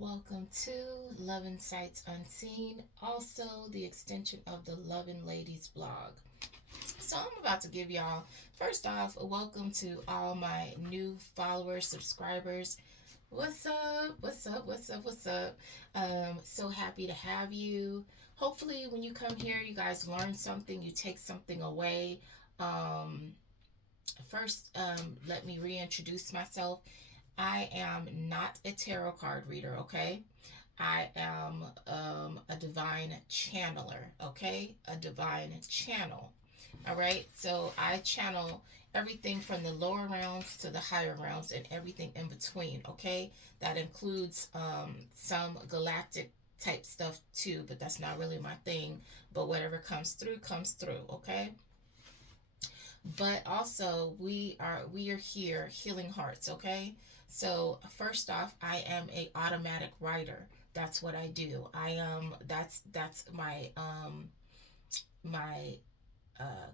Welcome to Loving Sights Unseen, also the extension of the Loving Ladies blog. So, I'm about to give y'all, first off, a welcome to all my new followers, subscribers. What's up? What's up? What's up? What's up? So happy to have you. Hopefully, when you come here, you guys learn something, you take something away. Um, first, let me reintroduce myself. I am not a tarot card reader, okay? I am a divine channeler, okay? A divine channel. All right? So I channel everything from the lower realms to the higher realms and everything in between, okay? That includes some galactic type stuff too, but that's not really my thing. But whatever comes through, okay? But also we are here healing hearts, okay? So first off, I am a automatic writer. That's what I do. I that's my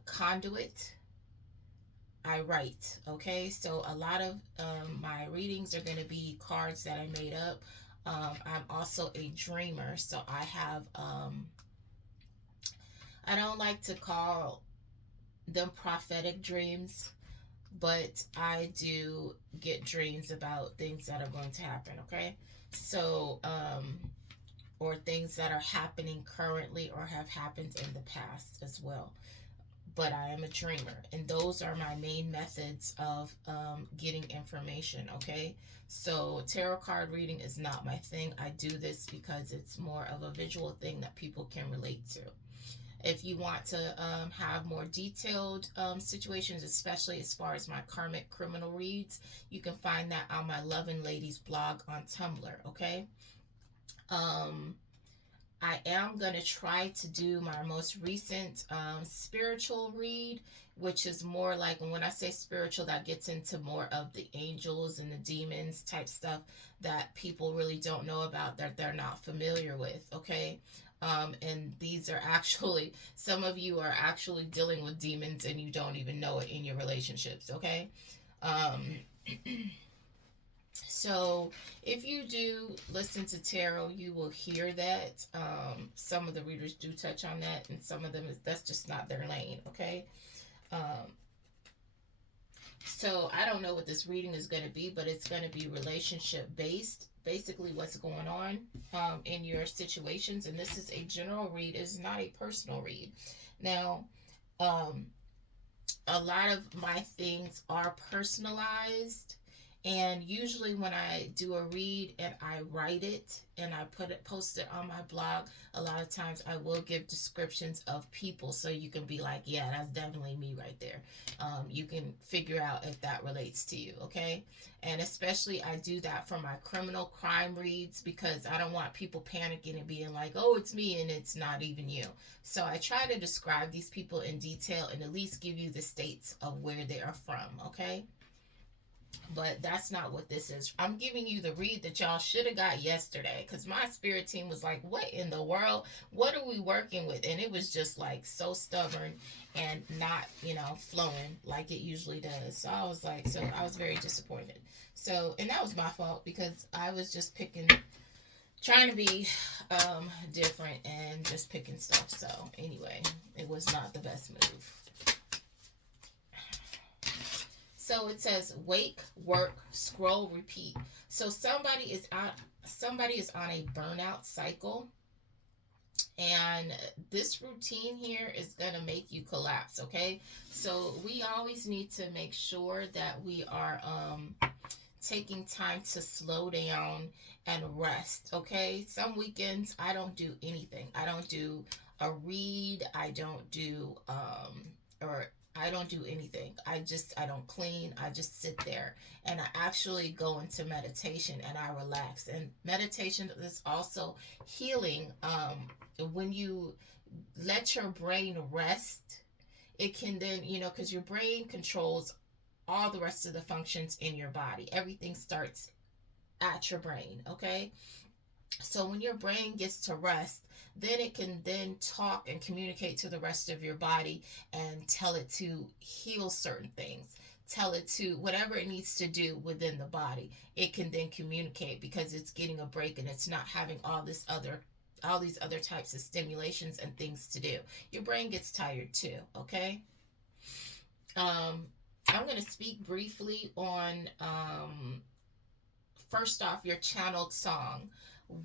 conduit. I write, okay? So a lot of my readings are going to be cards that I made up. I'm also a dreamer, so I don't like to call them prophetic dreams, but I do get dreams about things that are going to happen, okay? So, or things that are happening currently or have happened in the past as well. But I am a dreamer, and those are my main methods of getting information, okay? So, tarot card reading is not my thing. I do this because it's more of a visual thing that people can relate to. If you want to have more detailed situations, especially as far as my karmic criminal reads, you can find that on my Loving Ladies blog on Tumblr, okay? Um, I am going to try to do my most recent spiritual read, which is more like, when I say spiritual, that gets into more of the angels and the demons type stuff that people really don't know about, that they're not familiar with, okay? And these are actually, some of you are actually dealing with demons and you don't even know it in your relationships, okay? Um, so, if you do listen to tarot, you will hear that. Some of the readers do touch on that, and some of them, that's just not their lane, okay? Um, so, I don't know what this reading is going to be, but it's going to be relationship based. Basically, what's going on in your situations. And this is a general read, it's not a personal read. Now, um, a lot of my things are personalized, and usually when I do a read and I write it and I post it on my blog, a lot of times I will give descriptions of people, so you can be like, yeah, that's definitely me right there. You can figure out if that relates to you, okay? And especially I do that for my criminal crime reads, because I don't want people panicking and being like, oh, it's me, and it's not even you. So I try to describe these people in detail and at least give you the states of where they are from, okay? But that's not what this is. I'm giving you the read that y'all should have got yesterday, because my spirit team was like, what in the world? What are we working with? And it was just like so stubborn and not, flowing like it usually does. So I was like, so I was very disappointed. So, and that was my fault, because I was just trying to be different and just picking stuff. So anyway, it was not the best move. So it says wake, work, scroll, repeat. So somebody is on a burnout cycle, and this routine here is going to make you collapse, okay? So we always need to make sure that we are taking time to slow down and rest, okay? Some weekends I don't do anything. I don't do a read, or I don't do anything. I don't clean. I just sit there and I actually go into meditation and I relax. And meditation is also healing. When you let your brain rest, it can then, because your brain controls all the rest of the functions in your body. Everything starts at your brain, okay? So when your brain gets to rest, then it can then talk and communicate to the rest of your body and tell it to heal certain things, tell it to whatever it needs to do within the body. It can then communicate because it's getting a break and it's not having all these other types of stimulations and things to do. Your brain gets tired too, okay? I'm going to speak briefly on first off your channeled song,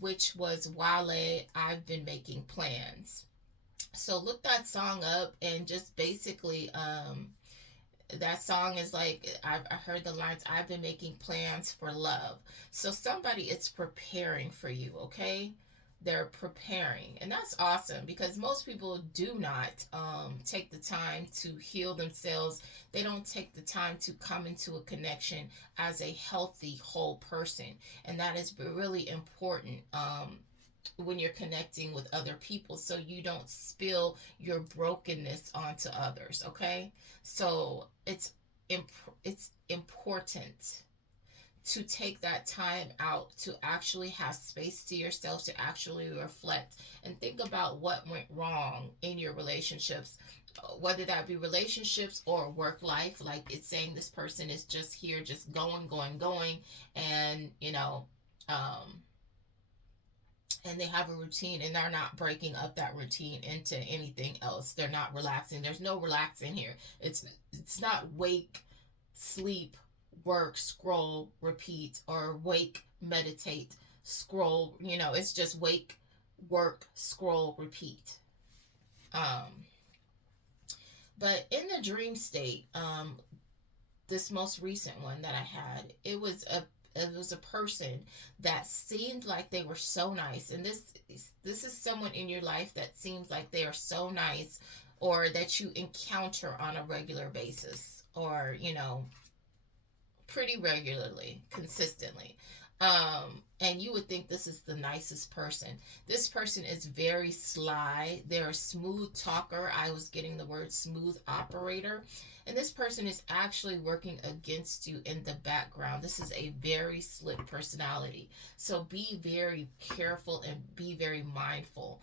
which was Wale, I've Been Making Plans. So look that song up and just basically that song is like, I heard the lines, I've been making plans for love. So somebody is preparing for you, okay? They're preparing, and that's awesome because most people do not take the time to heal themselves. They don't take the time to come into a connection as a healthy whole person, and that is really important when you're connecting with other people, so you don't spill your brokenness onto others. Okay, so it's important to take that time out to actually have space to yourself, to actually reflect and think about what went wrong in your relationships, whether that be relationships or work life. Like it's saying this person is just here, just going, and and they have a routine and they're not breaking up that routine into anything else. They're not relaxing. There's no relaxing here. It's not wake, sleep, work, scroll, repeat, or wake, meditate, scroll. It's just wake, work, scroll, repeat. But in the dream state, this most recent one that I had, it was a person that seemed like they were so nice, and this is someone in your life that seems like they are so nice, or that you encounter on a regular basis, or pretty regularly, consistently. And you would think this is the nicest person. This person is very sly. They're a smooth talker. I was getting the word smooth operator. And this person is actually working against you in the background. This is a very slick personality. So be very careful and be very mindful.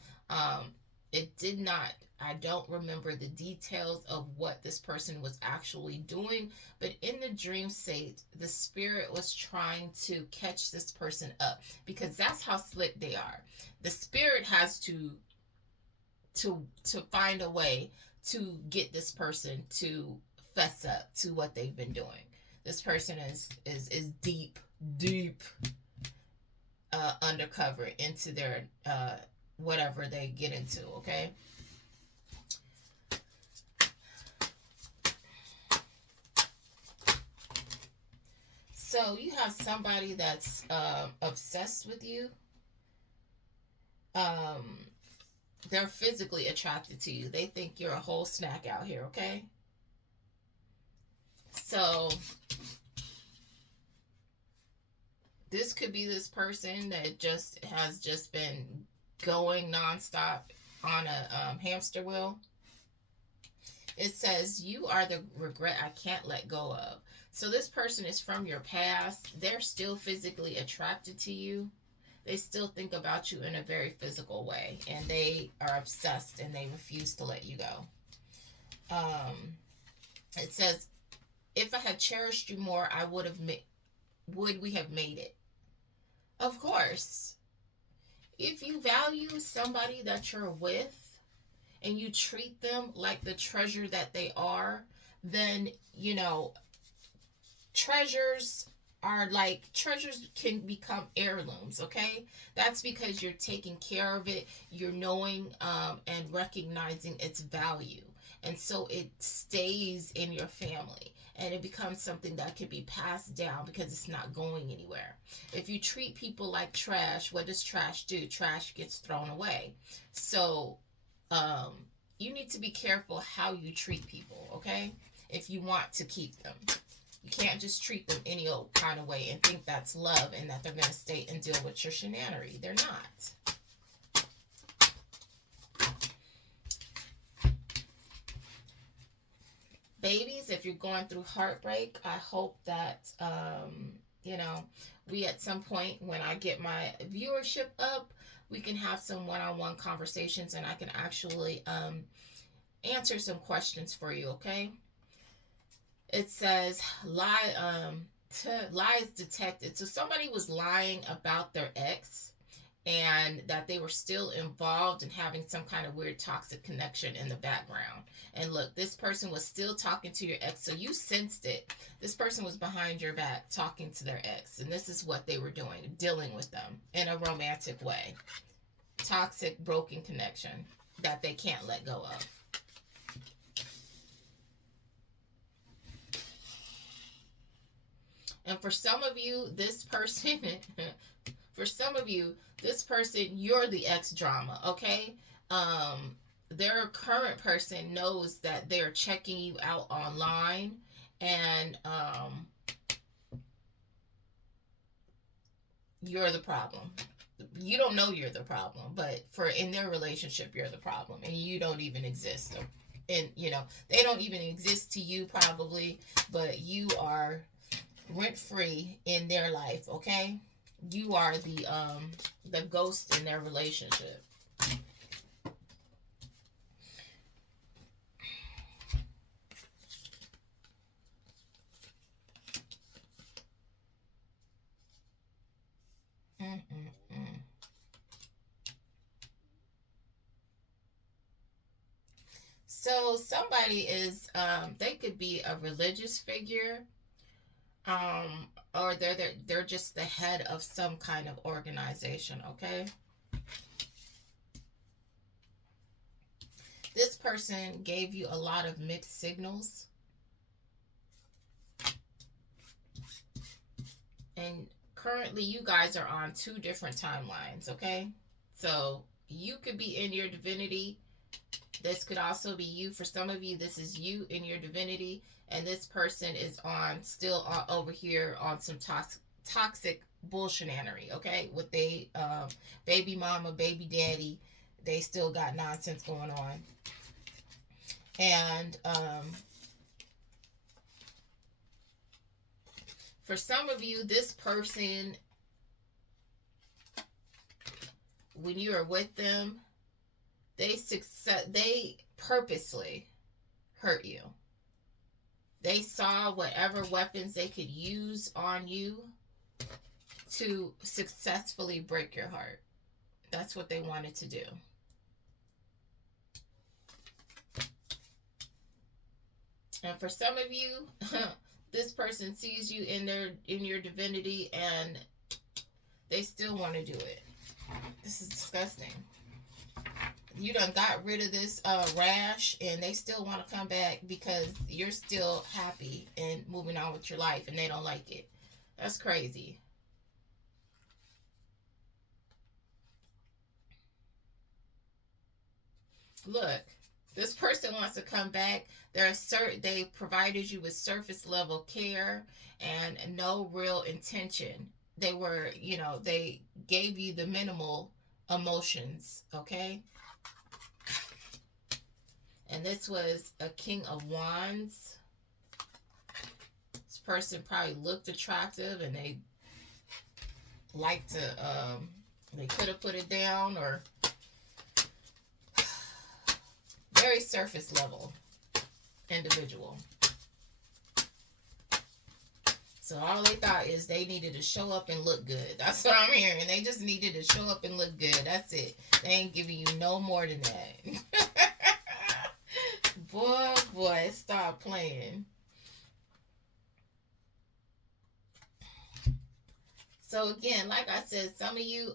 I don't remember the details of what this person was actually doing, but in the dream state, the spirit was trying to catch this person up, because that's how slick they are. The spirit has to find a way to get this person to fess up to what they've been doing. This person is deep undercover into their whatever they get into, okay? So you have somebody that's obsessed with you. They're physically attracted to you. They think you're a whole snack out here, okay? So this could be this person that has been going nonstop on a hamster wheel. It says, you are the regret I can't let go of. So this person is from your past. They're still physically attracted to you. They still think about you in a very physical way. And they are obsessed and they refuse to let you go. It says, if I had cherished you more, would we have made it? Of course. If you value somebody that you're with, and you treat them like the treasure that they are, then, treasures can become heirlooms, okay? That's because you're taking care of it, you're knowing and recognizing its value. And so it stays in your family. And it becomes something that can be passed down because it's not going anywhere. If you treat people like trash, what does trash do? Trash gets thrown away. So, you need to be careful how you treat people, okay? If you want to keep them. You can't just treat them any old kind of way and think that's love and that they're going to stay and deal with your shenanery. They're not. Babies, if you're going through heartbreak, I hope that, we at some point, when I get my viewership up, we can have some one-on-one conversations and I can actually answer some questions for you, okay? It says lies detected. So somebody was lying about their ex, and that they were still involved in having some kind of weird toxic connection in the background. And look, this person was still talking to your ex, so you sensed it. This person was behind your back talking to their ex, and this is what they were doing, dealing with them in a romantic way. Toxic, broken connection that they can't let go of. And for some of you, this person, you're the ex drama, okay? Their current person knows that they're checking you out online, and you're the problem. You don't know you're the problem, but in their relationship, you're the problem, and you don't even exist. And they don't even exist to you probably, but you are rent free in their life, okay? You are the ghost in their relationship. So somebody is they could be a religious figure, or they're just the head of some kind of organization, okay? This person gave you a lot of mixed signals, and currently you guys are on two different timelines, okay? So you could be in your divinity. This could also be you. For some of you, this is you in your divinity, and this person is still over here on some toxic bullshinanery, okay? With they baby mama, baby daddy, they still got nonsense going on. And for some of you, this person, when you are with them, they purposely hurt you. They saw whatever weapons they could use on you to successfully break your heart. That's what they wanted to do. And for some of you, this person sees you in your divinity, and they still want to do it. This is disgusting. You done got rid of this rash, and they still want to come back because you're still happy and moving on with your life, and they don't like it. That's crazy. Look, this person wants to come back. They provided you with surface level care and no real intention. They gave you the minimal emotions, okay? And this was a King of Wands. This person probably looked attractive, and they like to, they could have put it down, or very surface level individual. So all they thought is they needed to show up and look good. That's what I'm hearing. They just needed to show up and look good. That's it. They ain't giving you no more than that. Boy, stop playing. So again, like I said, some of you,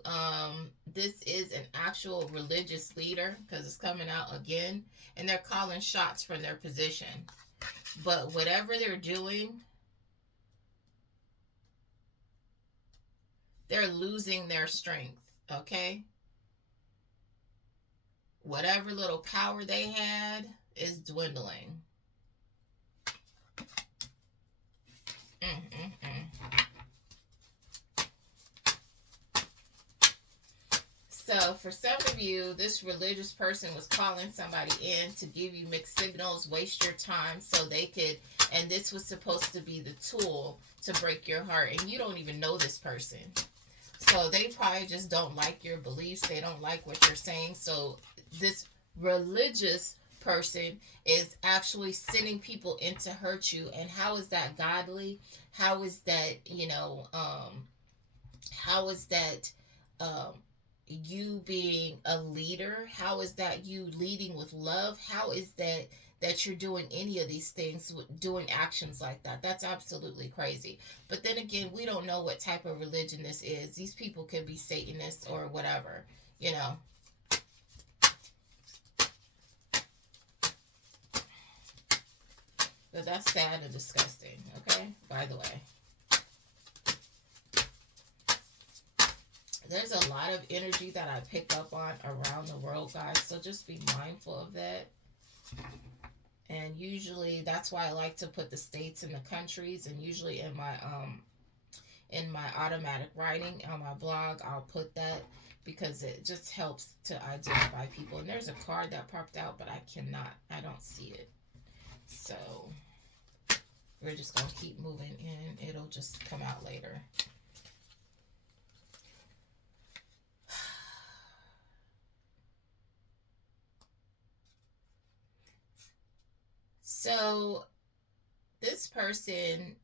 this is an actual religious leader, because it's coming out again, and they're calling shots from their position. But whatever they're doing, they're losing their strength, okay? Whatever little power they had is dwindling. So for some of you, this religious person was calling somebody in to give you mixed signals, waste your time so they could, and this was supposed to be the tool to break your heart, and you don't even know this person. So they probably just don't like your beliefs. They don't like what you're saying. So this religious person is actually sending people in to hurt you. And how is that godly? How is that, how is that um, you being a leader? How is that you leading with love? How is that you're doing any of these things, doing actions like that? That's absolutely crazy. But then again, we don't know what type of religion this is. These people could be Satanists or whatever, you know. But that's sad and disgusting, okay? By the way. There's a lot of energy that I pick up on around the world, guys. So just be mindful of that. And usually that's why I like to put the states and the countries. And usually in my automatic writing on my blog, I'll put that because it just helps to identify people. And there's a card that popped out, but I don't see it. So we're just going to keep moving in. It'll just come out later. So this person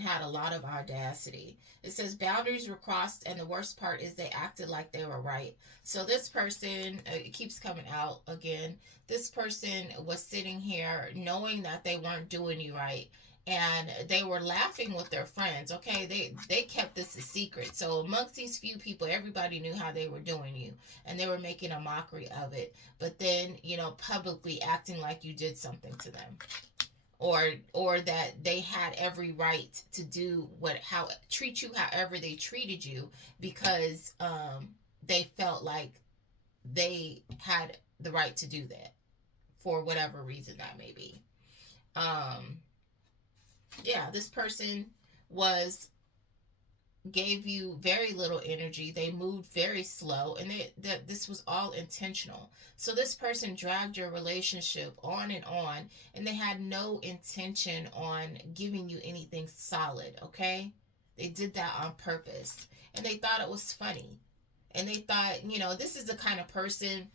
had a lot of audacity. It says boundaries were crossed, and the worst part is they acted like they were right. So this person, it keeps coming out again. This person was sitting here knowing that they weren't doing you right, and they were laughing with their friends. Okay, they kept this a secret. So amongst these few people, everybody knew how they were doing you, and they were making a mockery of it. But then, publicly acting like you did something to them, or that they had every right to do treat you however they treated you, because they felt like they had the right to do that for whatever reason that may be. Yeah, this person was gave you very little energy. They moved very slow, and that this was all intentional. So this person dragged your relationship on, and they had no intention on giving you anything solid, okay? They did that on purpose, and they thought it was funny. And they thought, this is the kind of person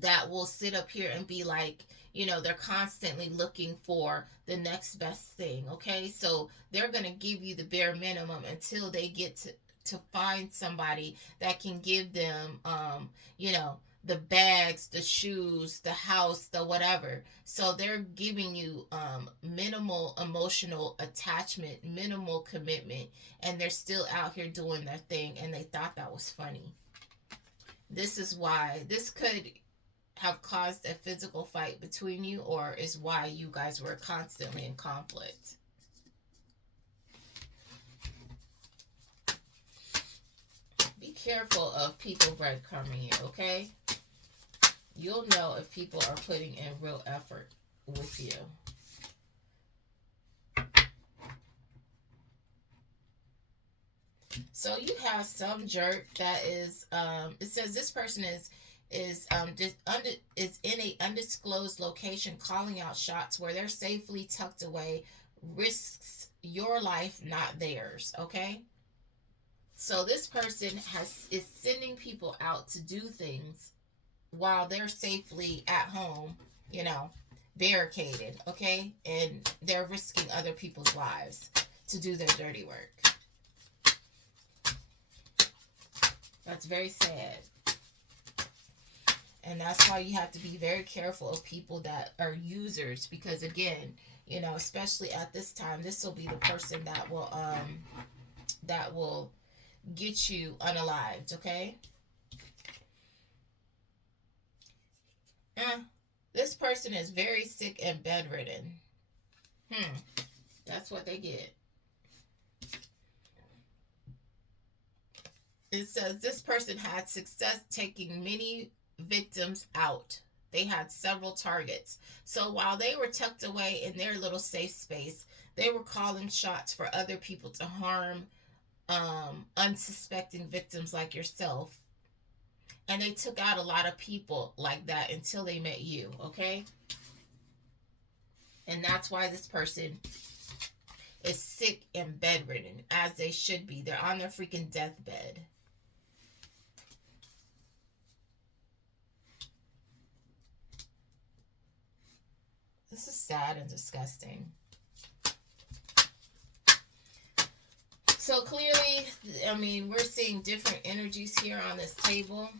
that will sit up here and be like, they're constantly looking for the next best thing, okay? So they're going to give you the bare minimum until they get to find somebody that can give them, the bags, the shoes, the house, the whatever. So they're giving you minimal emotional attachment, minimal commitment, and they're still out here doing their thing, and they thought that was funny. This is why this could have caused a physical fight between you, or is why you guys were constantly in conflict. Be careful of people breadcrumbing you, okay? You'll know if people are putting in real effort with you. So you have some jerk that is it says this person is in a undisclosed location, calling out shots where they're safely tucked away, risks your life, not theirs, okay? So this person is sending people out to do things while they're safely at home, barricaded, okay? And they're risking other people's lives to do their dirty work. That's very sad. And that's why you have to be very careful of people that are users, because again, especially at this time, this will be the person that will get you unalived, okay? This person is very sick and bedridden. That's what they get. It says this person had success taking many victims out. They had several targets. So while they were tucked away in their little safe space, they were calling shots for other people to harm unsuspecting victims like yourself. And they took out a lot of people like that until they met you, okay? And that's why this person is sick and bedridden, as they should be. They're on their freaking deathbed. This is sad and disgusting. So clearly, I mean, we're seeing different energies here on this table.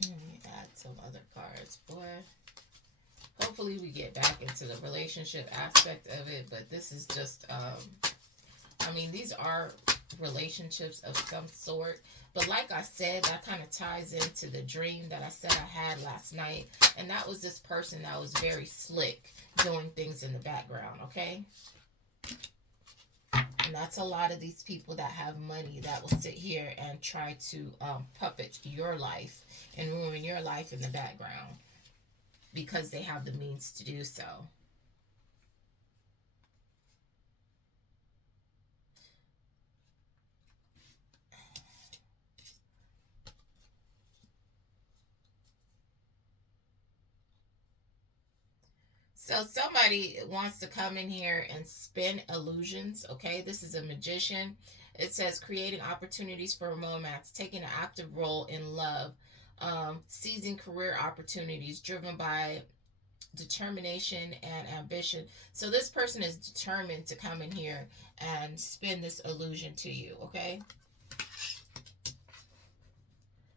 Let me add some other cards, boy. Hopefully we get back into the relationship aspect of it, but this is just, I mean, these are relationships of some sort. But like I said, that kind of ties into the dream that I said I had last night. And that was this person that was very slick doing things in the background, okay? And that's a lot of these people that have money that will sit here and try to puppet your life and ruin your life in the background because they have the means to do so. So somebody wants to come in here and spin illusions, okay? This is a magician. It says creating opportunities for romance, taking an active role in love, seizing career opportunities driven by determination and ambition. So this person is determined to come in here and spin this illusion to you, okay?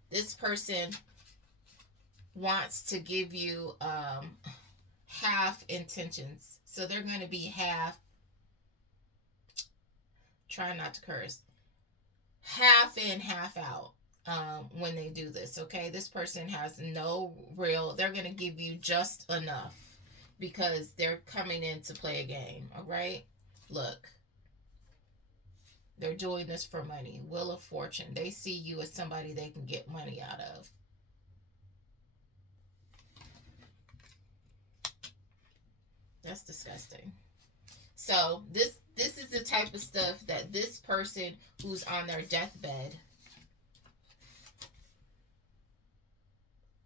This person wants to give you half intentions. So they're going to be half, try not to curse, half in, half out when they do this, okay? This person has no real, they're going to give you just enough because they're coming in to play a game, all right? Look, they're doing this for money. Wheel of Fortune. They see you as somebody they can get money out of. That's disgusting. So this is the type of stuff that this person who's on their deathbed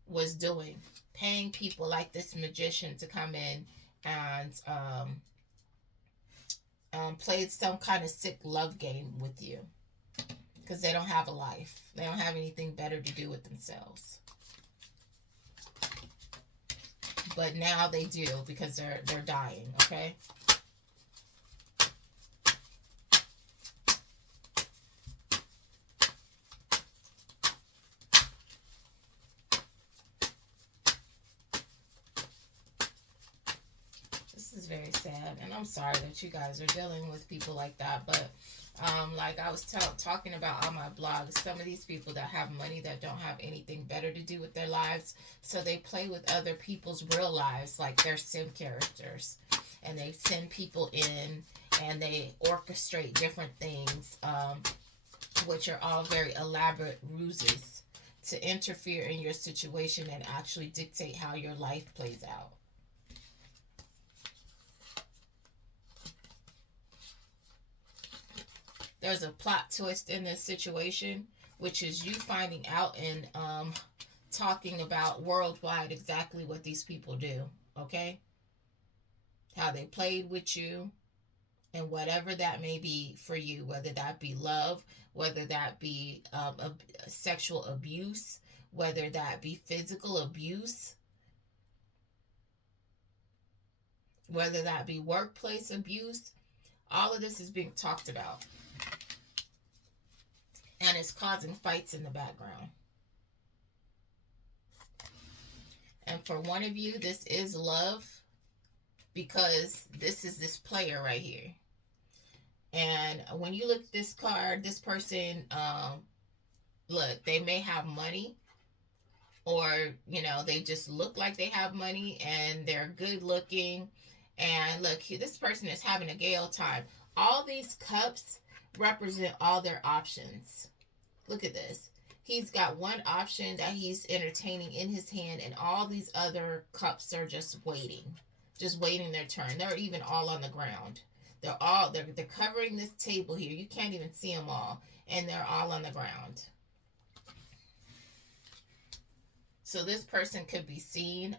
was doing, paying people like this magician to come in and play some kind of sick love game with you because they don't have a life. They don't have anything better to do with themselves. But now they do because they're dying, okay? This is very sad, and I'm sorry that you guys are dealing with people like that, but like I was talking about on my blog, some of these people that have money that don't have anything better to do with their lives, so they play with other people's real lives like they're sim characters, and they send people in and they orchestrate different things, which are all very elaborate ruses to interfere in your situation and actually dictate how your life plays out. There's a plot twist in this situation, which is you finding out and talking about worldwide exactly what these people do, okay? How they played with you, and whatever that may be for you, whether that be love, whether that be sexual abuse, whether that be physical abuse, whether that be workplace abuse, all of this is being talked about. And it's causing fights in the background. And for one of you, this is love because this is this player right here. And when you look at this card, this person, look, they may have money, or, you know, they just look like they have money and they're good looking. And look, this person is having a gay old time. All these cups represent all their options. Look at this. He's got one option that he's entertaining in his hand, and all these other cups are just waiting their turn. They're even all on the ground. They're covering this table here. You can't even see them all, and they're all on the ground. So this person could be seen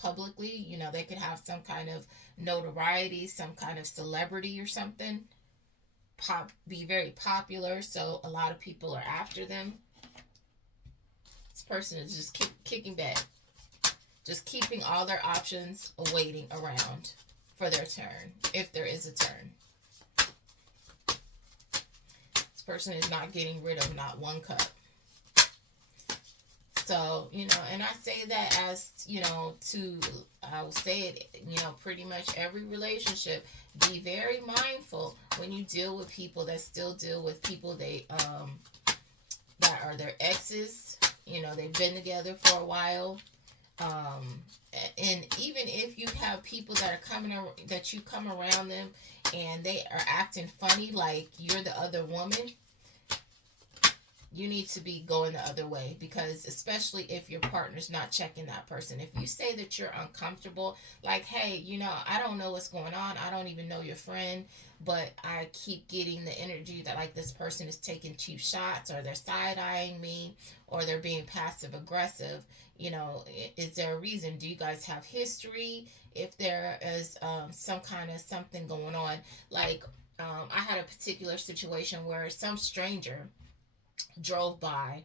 publicly. You know, they could have some kind of notoriety, some kind of celebrity or something. be very popular, so a lot of people are after them. This person is just kicking back, just keeping all their options waiting around for their turn, if there is a turn. This person is not getting rid of not one cup. So, and I say that as, I will say it, pretty much every relationship. Be very mindful when you deal with people that still deal with people that are their exes. They've been together for a while. And even if you have people that are that you come around them and they are acting funny, like you're the other woman, you need to be going the other way, because especially if your partner's not checking that person. If you say that you're uncomfortable, like, hey, I don't know what's going on. I don't even know your friend, but I keep getting the energy that like this person is taking cheap shots, or they're side-eyeing me, or they're being passive aggressive. Is there a reason? Do you guys have history? If there is some kind of something going on, like I had a particular situation where some stranger drove by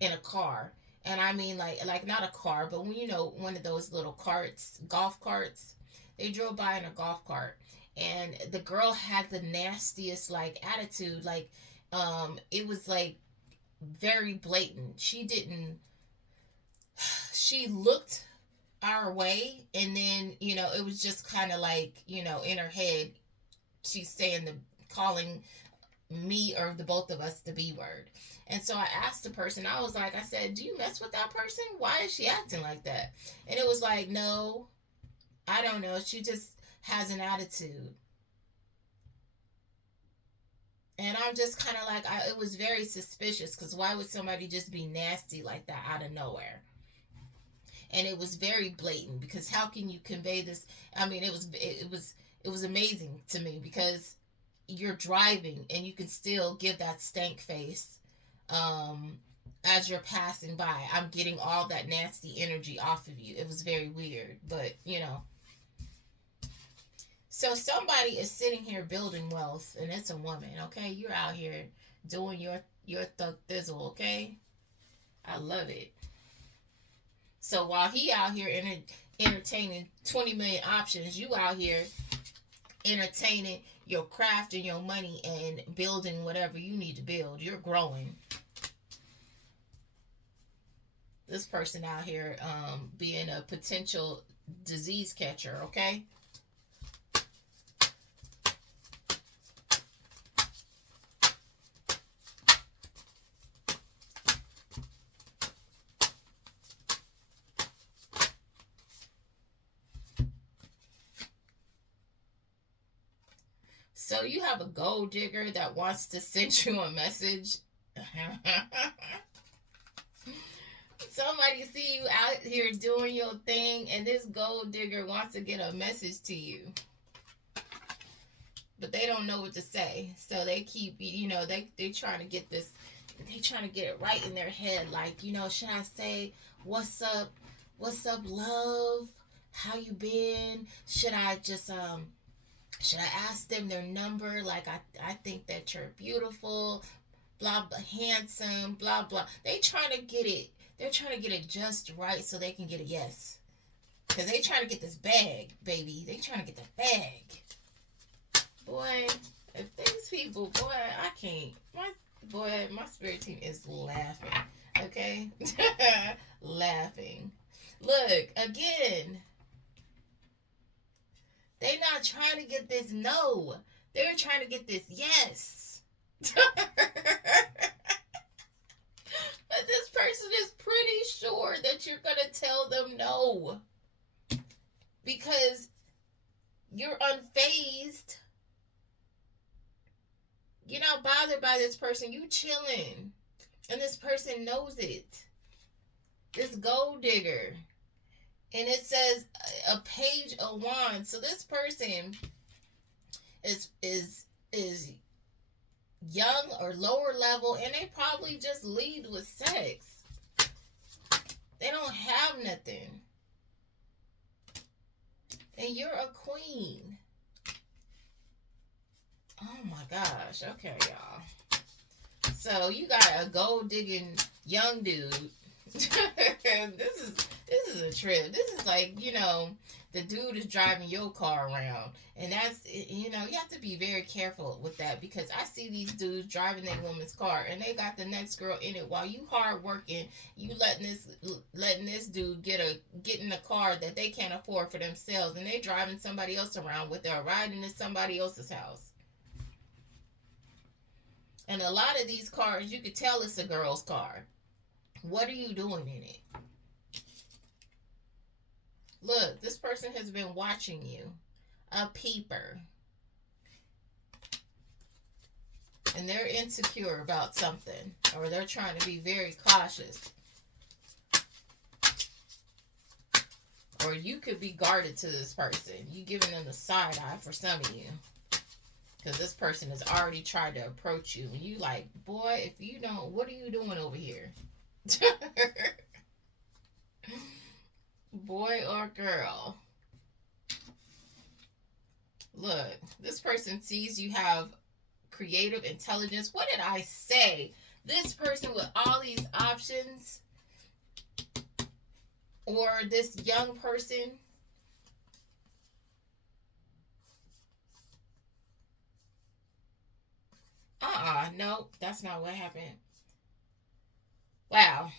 in a car, and I mean like not a car, but when one of those little carts, golf carts, they drove by in a golf cart, and the girl had the nastiest like attitude, like it was like very blatant. She looked our way, and then it was just kind of like in her head she's saying calling me or the both of us the B word. And so I asked the person, I said, do you mess with that person? Why is she acting like that? And it was like, no, I don't know. She just has an attitude. And I'm just kind of like, it was very suspicious, because why would somebody just be nasty like that out of nowhere? And it was very blatant, because how can you convey this? I mean, it was amazing to me, because you're driving and you can still give that stank face as you're passing by. I'm getting all that nasty energy off of you. It was very weird, but so somebody is sitting here building wealth, and it's a woman. Okay, you're out here doing your thug thizzle. Okay, I love it. So while he out here entertaining 20 million options, you out here entertaining your craft and your money and building whatever you need to build. You're growing. This person out here being a potential disease catcher, okay? So you have a gold digger that wants to send you a message. Somebody see you out here doing your thing, and this gold digger wants to get a message to you, but they don't know what to say. So they keep, they trying to get this, they trying to get it right in their head. Like, should I say, what's up, love? How you been? Should I just should I ask them their number? Like, I think that you're beautiful, blah, blah, handsome, blah, blah. They trying to get it. They're trying to get it just right so they can get a yes. Because they trying to get this bag, baby. They trying to get the bag. Boy, if these people, boy, I can't. My spirit team is laughing. Okay? Laughing. Look, again. They're not trying to get this no. They're trying to get this yes. But this person is pretty sure that you're going to tell them no. Because you're unfazed. You're not bothered by this person. You chilling. And this person knows it. This gold digger. And it says a page of wands. So this person is young or lower level, and they probably just lead with sex. They don't have nothing. And you're a queen. Oh my gosh. Okay, y'all. So you got a gold digging young dude. This is a trip. This is like, the dude is driving your car around. And that's, you have to be very careful with that, because I see these dudes driving their woman's car and they got the next girl in it while you hard working. You letting this dude get in a car that they can't afford for themselves, and they driving somebody else around with their riding to somebody else's house. And a lot of these cars, you could tell it's a girl's car. What are you doing in it? Look, this person has been watching you. A peeper. And they're insecure about something, or they're trying to be very cautious. Or you could be guarded to this person. You giving them the side eye for some of you. Because this person has already tried to approach you. And you like, boy, if you don't, what are you doing over here? Boy or girl. Look, this person sees you have creative intelligence. What did I say? This person with all these options, or this young person, nope, that's not what happened. Wow.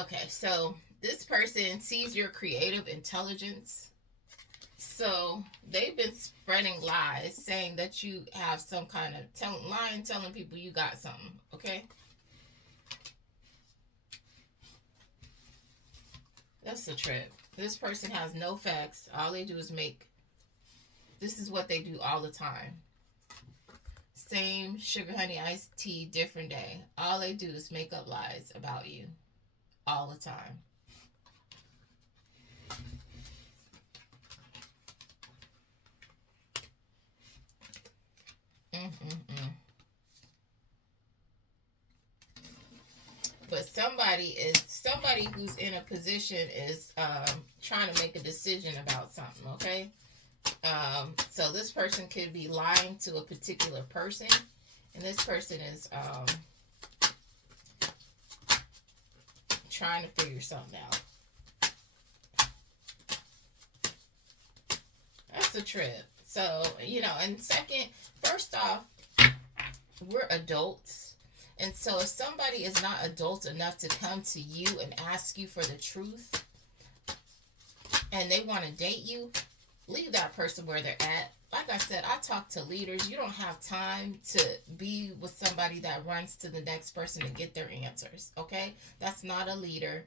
Okay, so this person sees your creative intelligence. So they've been spreading lies, saying that you have some kind of telling people you got something. Okay, that's the trip. This person has no facts. All they do is make. This is what they do all the time. Same sugar honey iced tea, different day. All they do is make up lies about you all the time. Mm-mm-mm. But somebody who's in a position is trying to make a decision about something. Okay, so this person could be lying to a particular person, and this person is trying to figure something out. That's a trip. So, and first off, we're adults. And so if somebody is not adult enough to come to you and ask you for the truth, and they want to date you, leave that person where they're at. Like I said, I talk to leaders. You don't have time to be with somebody that runs to the next person to get their answers. Okay? That's not a leader.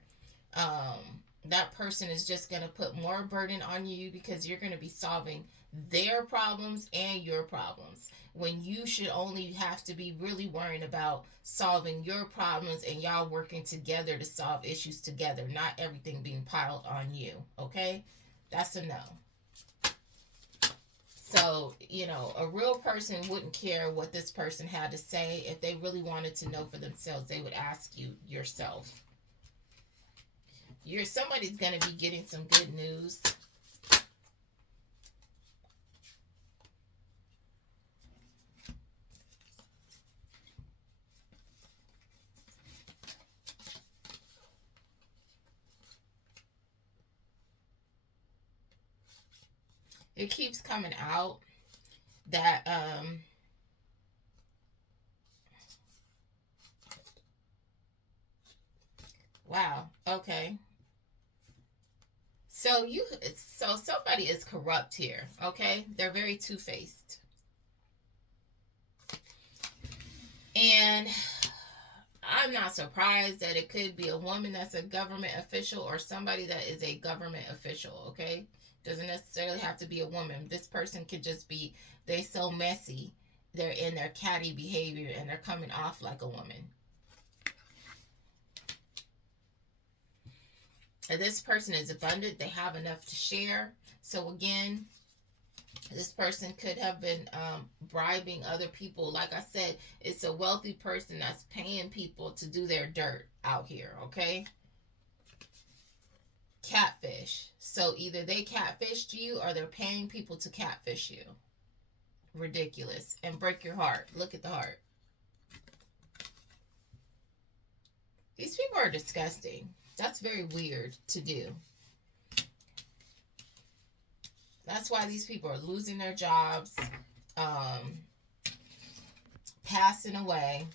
That person is just going to put more burden on you, because you're going to be solving their problems and your problems, when you should only have to be really worrying about solving your problems and y'all working together to solve issues together, not everything being piled on you. Okay? That's a no. So, a real person wouldn't care what this person had to say. If they really wanted to know for themselves, they would ask you yourself. Somebody's going to be getting some good news. It keeps coming out that wow, okay. So somebody is corrupt here, okay? They're very two-faced. And I'm not surprised that it could be a woman that's a government official, or somebody that is a government official, okay? Doesn't necessarily have to be a woman. This person could just be, they so messy, they're in their catty behavior, and they're coming off like a woman. And this person is abundant. They have enough to share. So again, this person could have been bribing other people. Like I said, it's a wealthy person that's paying people to do their dirt out here, okay? Catfish. So either they catfished you, or they're paying people to catfish you. Ridiculous. And break your heart. Look at the heart. These people are disgusting. That's very weird to do. That's why these people are losing their jobs, passing away,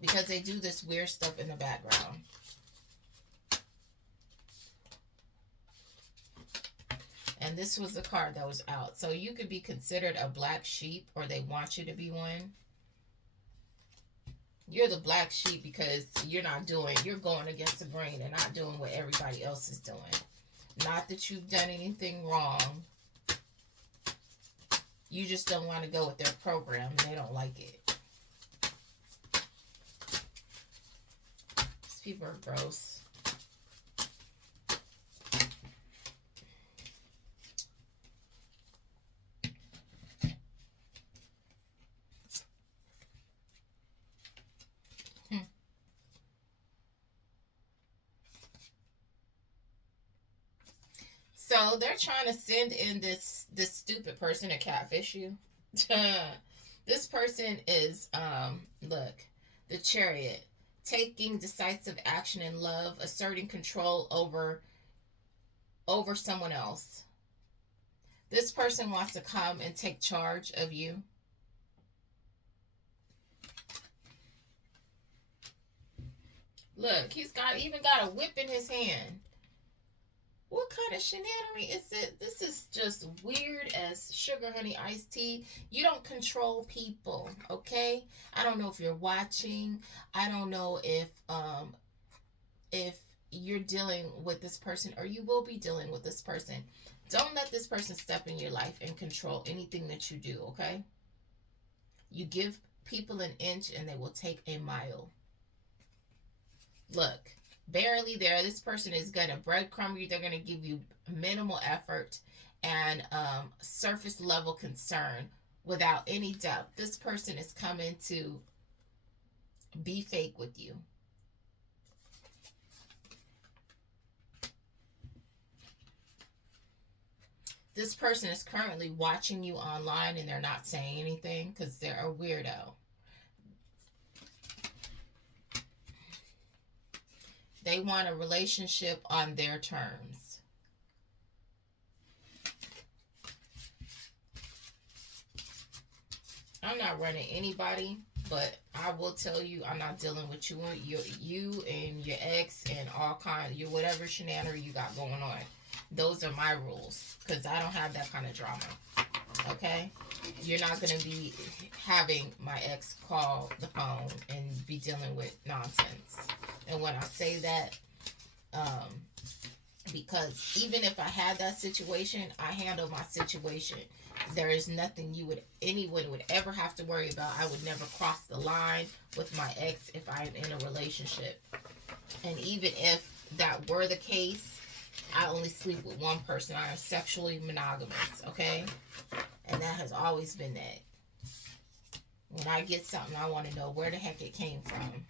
because they do this weird stuff in the background. And this was the card that was out. So you could be considered a black sheep, or they want you to be one. You're the black sheep because you're going against the grain and not doing what everybody else is doing. Not that you've done anything wrong. You just don't want to go with their program and they don't like it. These people are gross. So they're trying to send in this stupid person to catfish you. This person is look, the Chariot, taking decisive action in love, asserting control over someone else. This person wants to come and take charge of you. Look, he's even got a whip in his hand. What kind of shenanery is it? This is just weird as sugar honey iced tea. You don't control people, okay? I don't know if you're watching. I don't know if you're dealing with this person, or you will be dealing with this person. Don't let this person step in your life and control anything that you do, okay? You give people an inch and they will take a mile. Look. Barely there. This person is going to breadcrumb you. They're going to give you minimal effort and surface level concern without any depth. This person is coming to be fake with you. This person is currently watching you online and they're not saying anything because they're a weirdo. They want a relationship on their terms. I'm not running anybody, but I will tell you, I'm not dealing with you and your ex and all kinds, your whatever shenanery you got going on. Those are my rules, because I don't have that kind of drama. Okay? You're not going to be having my ex call the phone and be dealing with nonsense. And when I say that, because even if I had that situation, I handle my situation. There is nothing anyone would ever have to worry about. I would never cross the line with my ex if I'm in a relationship. And even if that were the case, I only sleep with one person. I am sexually monogamous, okay? And that has always been that. When I get something, I want to know where the heck it came from.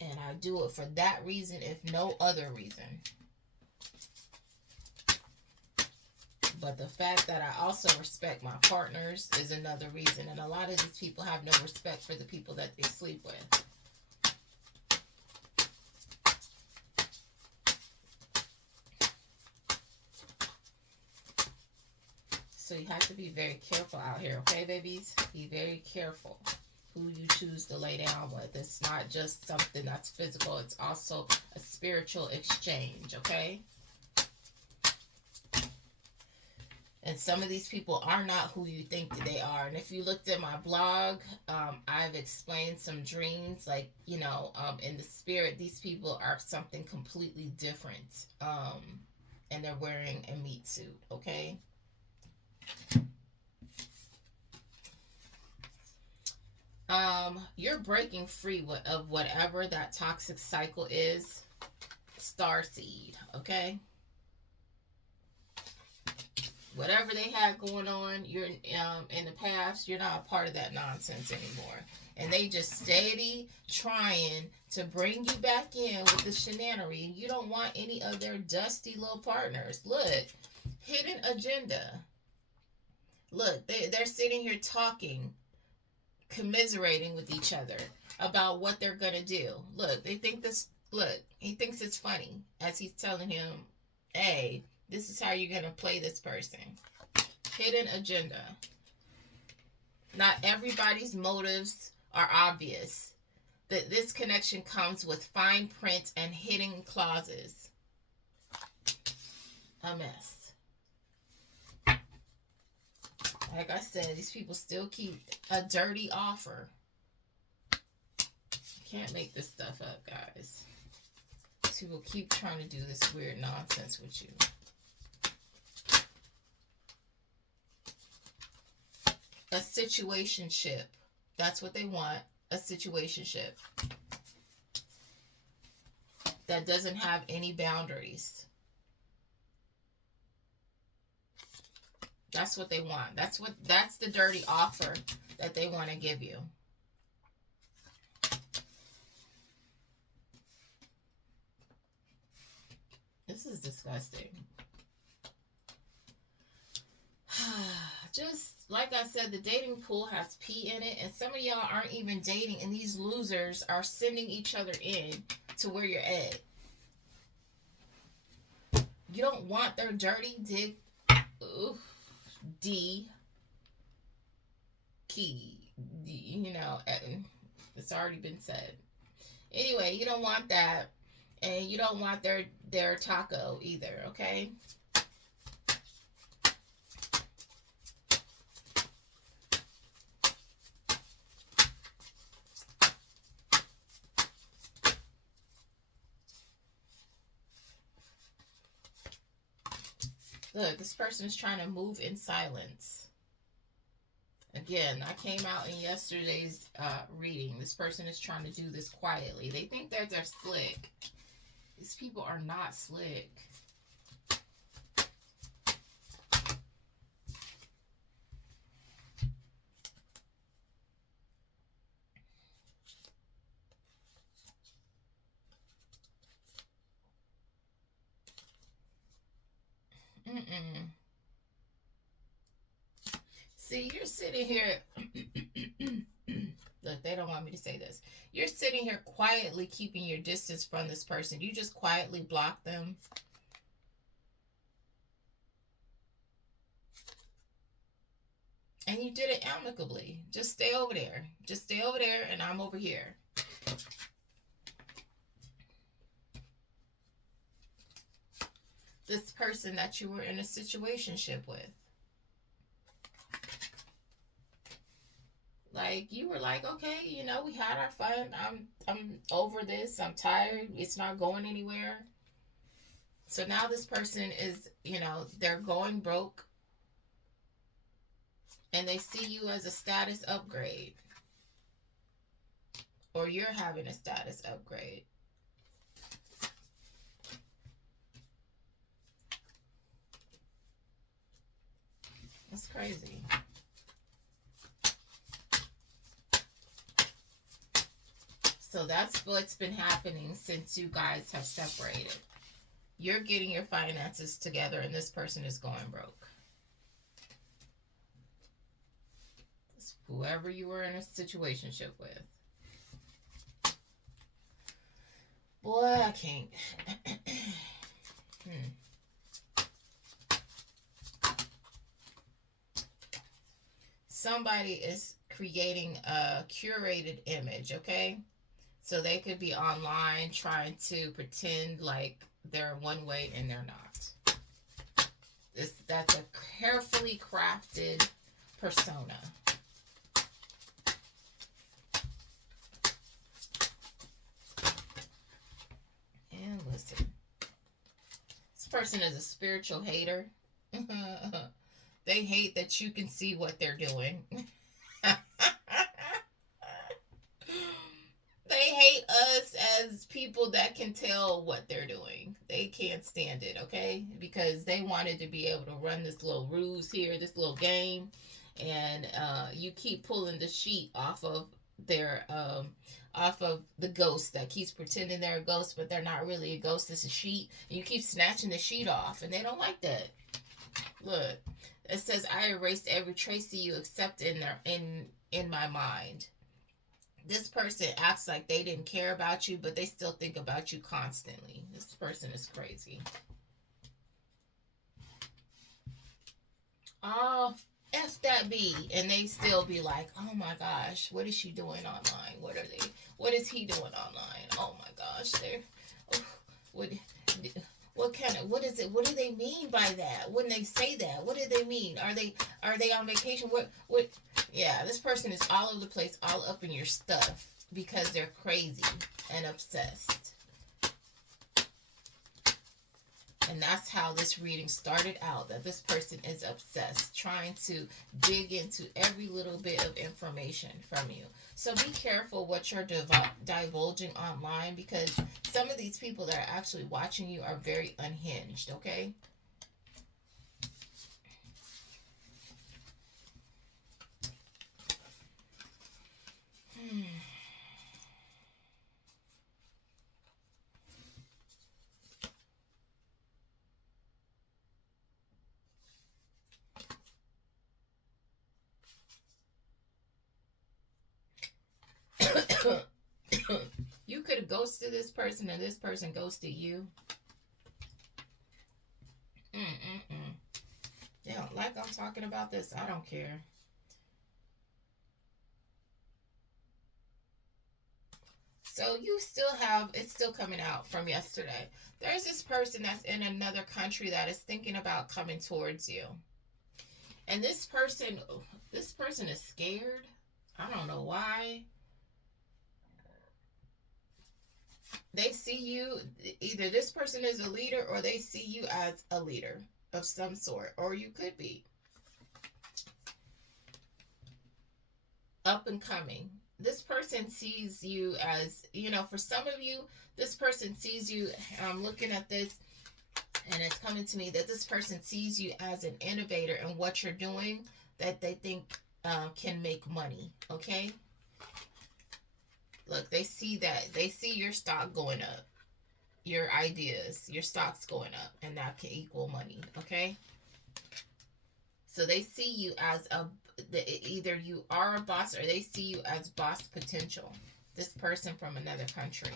And I do it for that reason, if no other reason. But the fact that I also respect my partners is another reason. And a lot of these people have no respect for the people that they sleep with. So you have to be very careful out here, okay, babies? Be very careful who you choose to lay down with. It's not just something that's physical. It's also a spiritual exchange, okay? And some of these people are not who you think that they are. And if you looked at my blog, I've explained some dreams. Like, in the spirit, these people are something completely different. And they're wearing a meat suit, okay? You're breaking free of whatever that toxic cycle is. Starseed, okay? Whatever they had going on, you're in the past, you're not a part of that nonsense anymore. And they just steady trying to bring you back in with the shenanery, and you don't want any of their dusty little partners. Look, hidden agenda. Look, they're sitting here talking, commiserating with each other about what they're gonna do. Look, they think this. Look, he thinks it's funny as he's telling him, "Hey, this is how you're gonna play this person." Hidden agenda. Not everybody's motives are obvious. That this connection comes with fine print and hidden clauses. A mess. Like I said, these people still keep a dirty offer. Can't make this stuff up, guys. These people keep trying to do this weird nonsense with you. A situationship. That's what they want. A situationship that doesn't have any boundaries. That's what they want. That's the dirty offer that they want to give you. This is disgusting. Just like I said, the dating pool has pee in it, and some of y'all aren't even dating, and these losers are sending each other in to where you're at. You don't want their dirty dick. Oof. D. Key. You know, it's already been said. Anyway, you don't want that, and you don't want their taco either, okay? Look, this person is trying to move in silence. Again, I came out in yesterday's reading. This person is trying to do this quietly. They think that they're slick. These people are not slick. See, you're sitting here. Look, they don't want me to say this. You're sitting here quietly keeping your distance from this person. You just quietly block them. And you did it amicably. Just stay over there. Just stay over there, and I'm over here. This person that you were in a situationship with. Like, you were like, okay, you know, we had our fun. I'm over this. I'm tired. It's not going anywhere. So now this person is, you know, they're going broke. And they see you as a status upgrade. Or you're having a status upgrade. That's crazy. So that's what's been happening since you guys have separated. You're getting your finances together and this person is going broke. It's whoever you were in a situationship with. Boy, I can't. Somebody is creating a curated image, okay? So they could be online trying to pretend like they're one way and they're not. That's a carefully crafted persona. And listen, this person is a spiritual hater. They hate that you can see what they're doing. They hate us as people that can tell what they're doing. They can't stand it, okay? Because they wanted to be able to run this little ruse here, this little game, and you keep pulling the sheet off of their off of the ghost that keeps pretending they're a ghost, but they're not really a ghost. It's a sheet. And you keep snatching the sheet off, and they don't like that. Look, it says, I erased every trace of you except in my mind. This person acts like they didn't care about you, but they still think about you constantly. This person is crazy. Oh, F that B. And they still be like, oh my gosh, what is she doing online? What is he doing online? Oh my gosh, they're, oh, what is it? What do they mean by that? When they say that, what do they mean? Are they on vacation? What, yeah, this person is all over the place, all up in your stuff because they're crazy and obsessed. And that's how this reading started out, that this person is obsessed, trying to dig into every little bit of information from you. So be careful what you're divulging online, because some of these people that are actually watching you are very unhinged, okay? You could have ghosted this person and this person ghosted you. Mm-mm-mm. They don't like I'm talking about this. I don't care. So you still have, it's still coming out from yesterday. There's this person that's in another country that is thinking about coming towards you. And this person is scared. I don't know why. They see you, either this person is a leader or they see you as a leader of some sort, or you could be up and coming. This person sees you as, for some of you, this person sees you, and I'm looking at this, and it's coming to me that this person sees you as an innovator in what you're doing, that they think can make money, okay? Look, they see your stock going up, your ideas, your stock's going up, and that can equal money, okay? So they see you as either you are a boss or they see you as boss potential. This person from another country.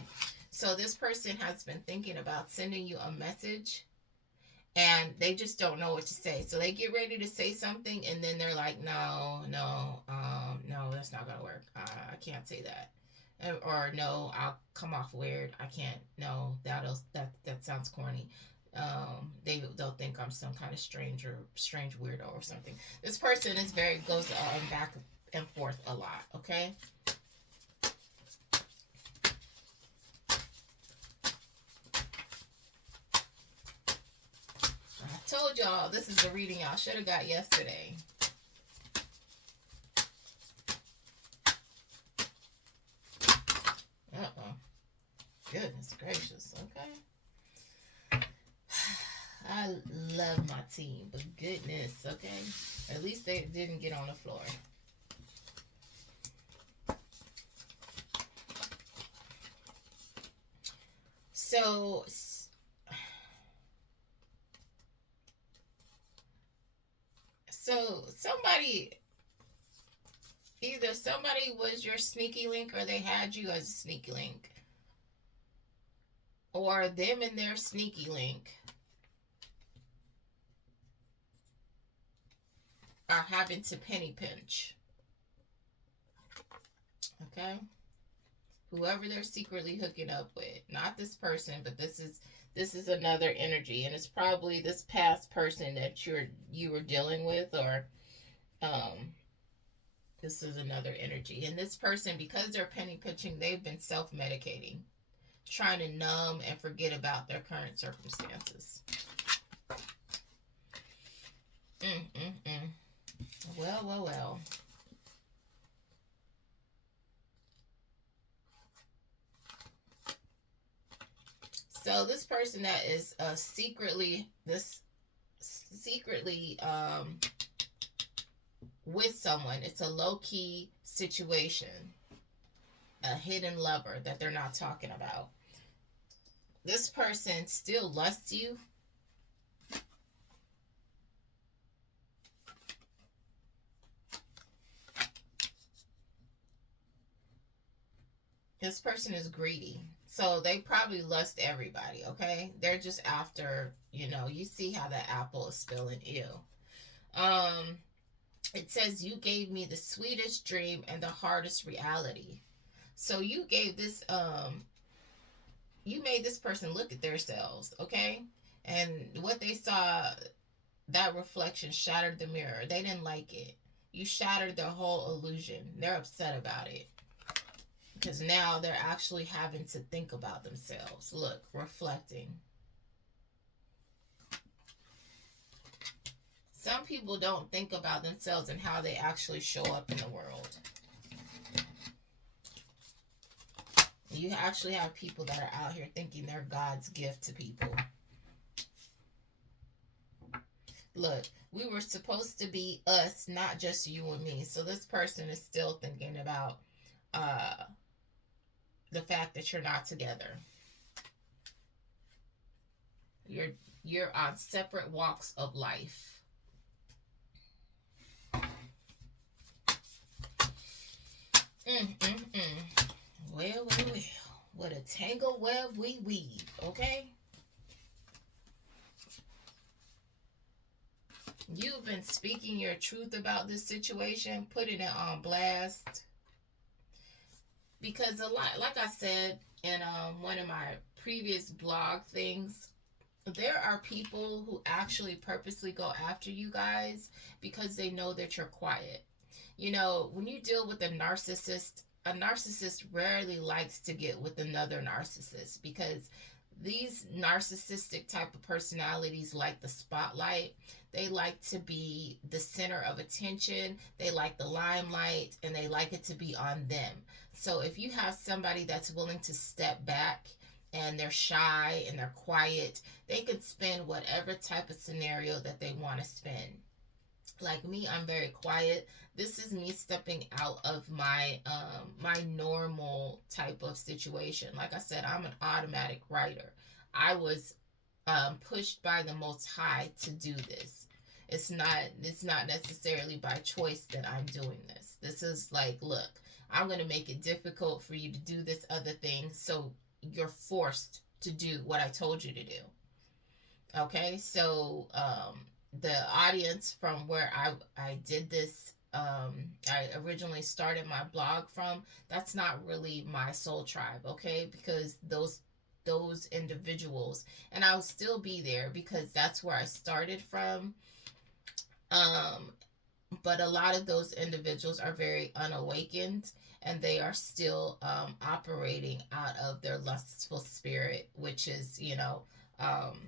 So this person has been thinking about sending you a message, and they just don't know what to say. So they get ready to say something, and then they're like, no, no, that's not gonna work. I can't say that. Or no, I'll come off weird. I can't. No, that sounds corny. They'll think I'm some kind of strange weirdo or something. This person goes back and forth a lot. Okay. I told y'all this is the reading y'all should have got yesterday. Goodness gracious. Okay. I love my team, but goodness, okay? At least they didn't get on the floor. So either somebody was your sneaky link or they had you as a sneaky link. Or them and their sneaky link are having to penny pinch. Okay? Whoever they're secretly hooking up with. Not this person, but this is another energy, and it's probably this past person that you were dealing with, or this is another energy. And this person, because they're penny pinching, they've been self-medicating, trying to numb and forget about their current circumstances. Well. So this person that is secretly with someone, it's a low-key situation. a hidden lover that they're not talking about. This person still lusts you. This person is greedy. So they probably lust everybody, okay? They're just after, you see how that apple is spilling. Ew. Um, it says you gave me the sweetest dream and the hardest reality. So you made this person look at themselves, okay? And what they saw, that reflection shattered the mirror. They didn't like it. You shattered their whole illusion. They're upset about it. Because now they're actually having to think about themselves. Look, reflecting. Some people don't think about themselves and how they actually show up in the world. You actually have people that are out here thinking they're God's gift to people. Look, we were supposed to be us, not just you and me. So this person is still thinking about the fact that you're not together. You're on separate walks of life. Well, what a tangle web we weave, okay? You've been speaking your truth about this situation, putting it on blast. Because a lot, like I said in one of my previous blog things, there are people who actually purposely go after you guys because they know that you're quiet. When you deal with a narcissist rarely likes to get with another narcissist because these narcissistic type of personalities like the spotlight. They like to be the center of attention. They like the limelight and they like it to be on them. So if you have somebody that's willing to step back and they're shy and they're quiet, they could spin whatever type of scenario that they want to spin. Like me, I'm very quiet. This is me stepping out of my normal type of situation. Like I said, I'm an automatic writer. I was pushed by the Most High to do this. It's not necessarily by choice that I'm doing this. This is like, look, I'm gonna make it difficult for you to do this other thing, so you're forced to do what I told you to do. Okay, so the audience from where I did this, I originally started my blog from, that's not really my soul tribe, okay? Because those individuals, and I'll still be there because that's where I started from. Um, but a lot of those individuals are very unawakened and they are still operating out of their lustful spirit, which is, um,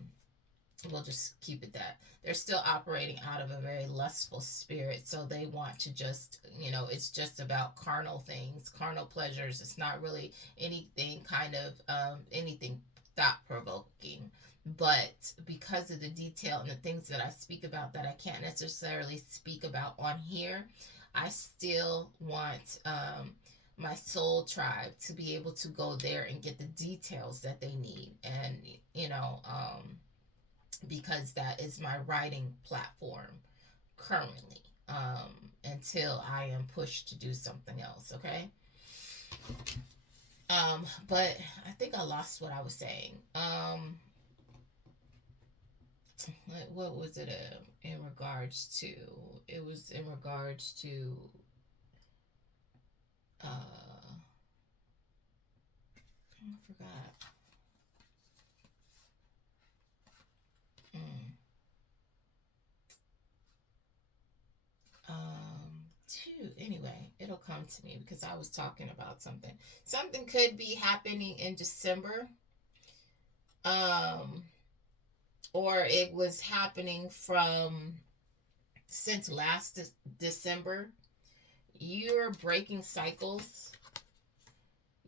we'll just keep it that they're still operating out of a very lustful spirit. So they want to just, it's just about carnal things, carnal pleasures. It's not really anything kind of anything thought provoking. But because of the detail and the things that I speak about that I can't necessarily speak about on here, I still want my soul tribe to be able to go there and get the details that they need. And, because that is my writing platform currently, until I am pushed to do something else, okay? But I think I lost what I was saying. What was it in regards to? It was in regards to I forgot. Anyway, it'll come to me because I was talking about something. Something could be happening in December. Or it was happening from since last December. You're breaking cycles.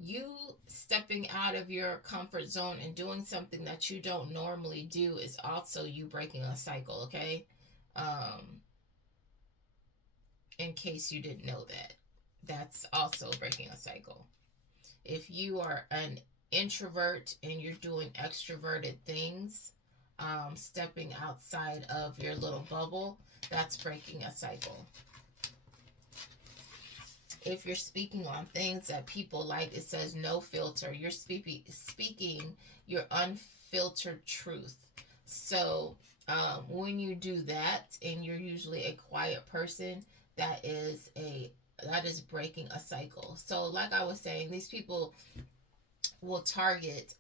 You stepping out of your comfort zone and doing something that you don't normally do is also you breaking a cycle, okay? In case you didn't know that. That's also breaking a cycle. If you are an introvert and you're doing extroverted things, stepping outside of your little bubble, that's breaking a cycle. If you're speaking on things that people like, it says no filter. You're speaking your unfiltered truth. So when you do that, and you're usually a quiet person, that is breaking a cycle. So like I was saying, these people will target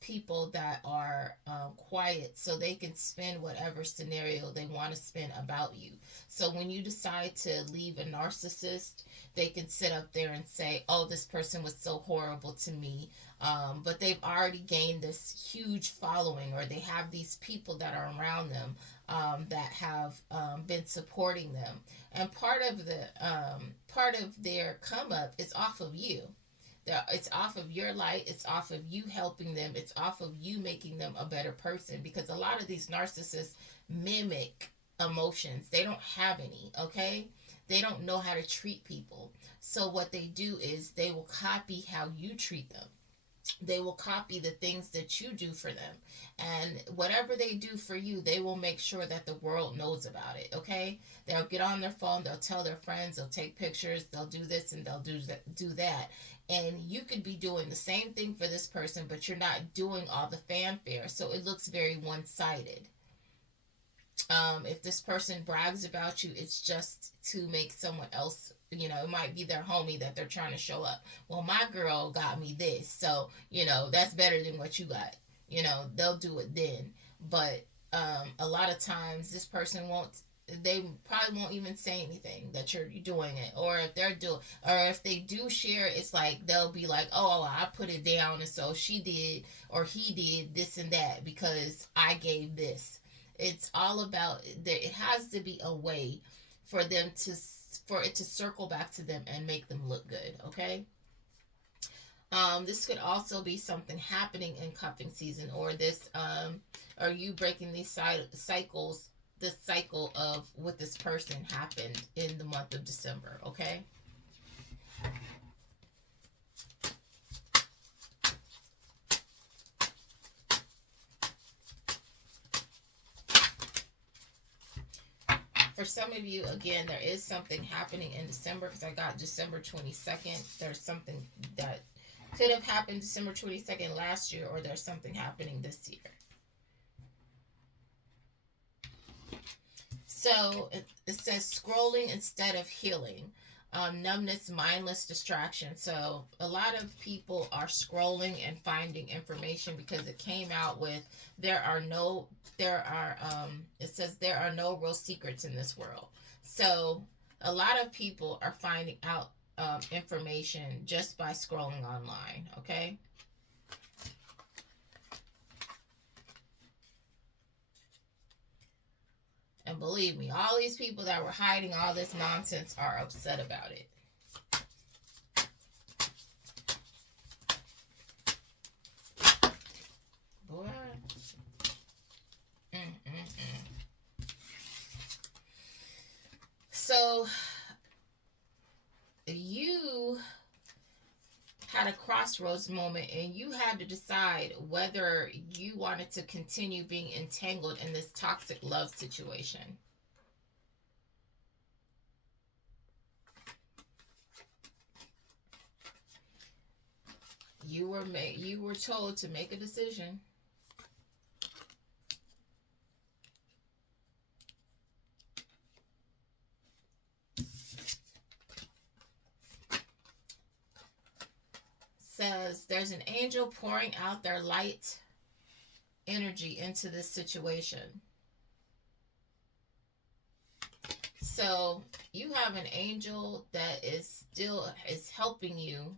people that are quiet, so they can spin whatever scenario they want to spin about you. So when you decide to leave a narcissist, they can sit up there and say, oh, this person was so horrible to me. But they've already gained this huge following, or they have these people that are around them that have been supporting them. And part of their come up is off of you. It's off of your light. It's off of you helping them. It's off of you making them a better person, because a lot of these narcissists mimic emotions. They don't have any, okay? They don't know how to treat people. So what they do is they will copy how you treat them. They will copy the things that you do for them. And whatever they do for you, they will make sure that the world knows about it, okay? They'll get on their phone, they'll tell their friends, they'll take pictures, they'll do this and they'll do that. And you could be doing the same thing for this person, but you're not doing all the fanfare. So it looks very one-sided. If this person brags about you, it's just to make someone else, it might be their homie that they're trying to show up. Well, my girl got me this, so, that's better than what you got. They'll do it then. But a lot of times this person they probably won't even say anything that you're doing it. Or if they do share, it's like they'll be like, oh, I put it down, and so she did or he did this and that because I gave this. It's all about that. It has to be a way for it to circle back to them and make them look good. Okay. This could also be something happening in cuffing season, or are you breaking these cycles? The cycle of what this person happened in the month of December. Okay. For some of you, again, there is something happening in December, because I got December 22nd. There's something that could have happened December 22nd last year, or there's something happening this year. So it says scrolling instead of healing. Numbness, mindless distraction. So a lot of people are scrolling and finding information because it came out with it says there are no real secrets in this world. So a lot of people are finding out information just by scrolling online. Okay. And believe me, all these people that were hiding all this nonsense are upset about it. Boy. So, you had a crossroads moment, and you had to decide whether you wanted to continue being entangled in this toxic love situation. You were told to make a decision. Says there's an angel pouring out their light energy into this situation. So you have an angel that is helping you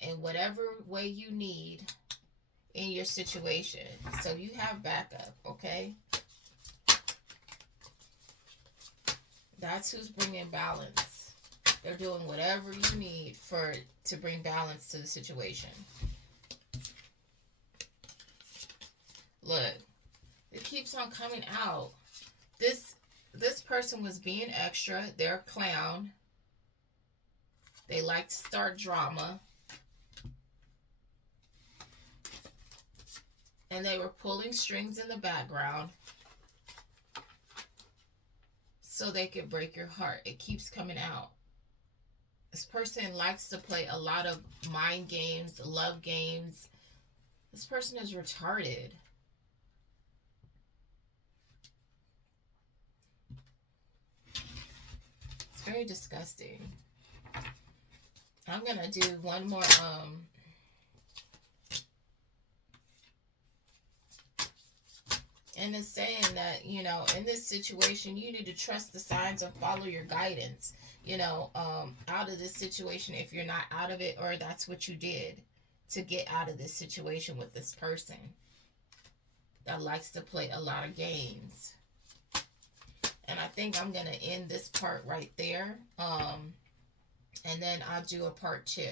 in whatever way you need in your situation. So you have backup, okay? That's who's bringing balance. They're doing whatever you need to bring balance to the situation. Look, it keeps on coming out. This person was being extra. They're a clown. They like to start drama. and they were pulling strings in the background so they could break your heart. It keeps coming out. This person likes to play a lot of mind games, love games. This person is retarded. It's very disgusting. I'm going to do one more and it's saying that, you know, in this situation, you need to trust the signs and follow your guidance, you know, out of this situation if you're not out of it, or that's what you did to get out of this situation with this person that likes to play a lot of games. And I think I'm going to end this part right there. And then I'll do a part 2.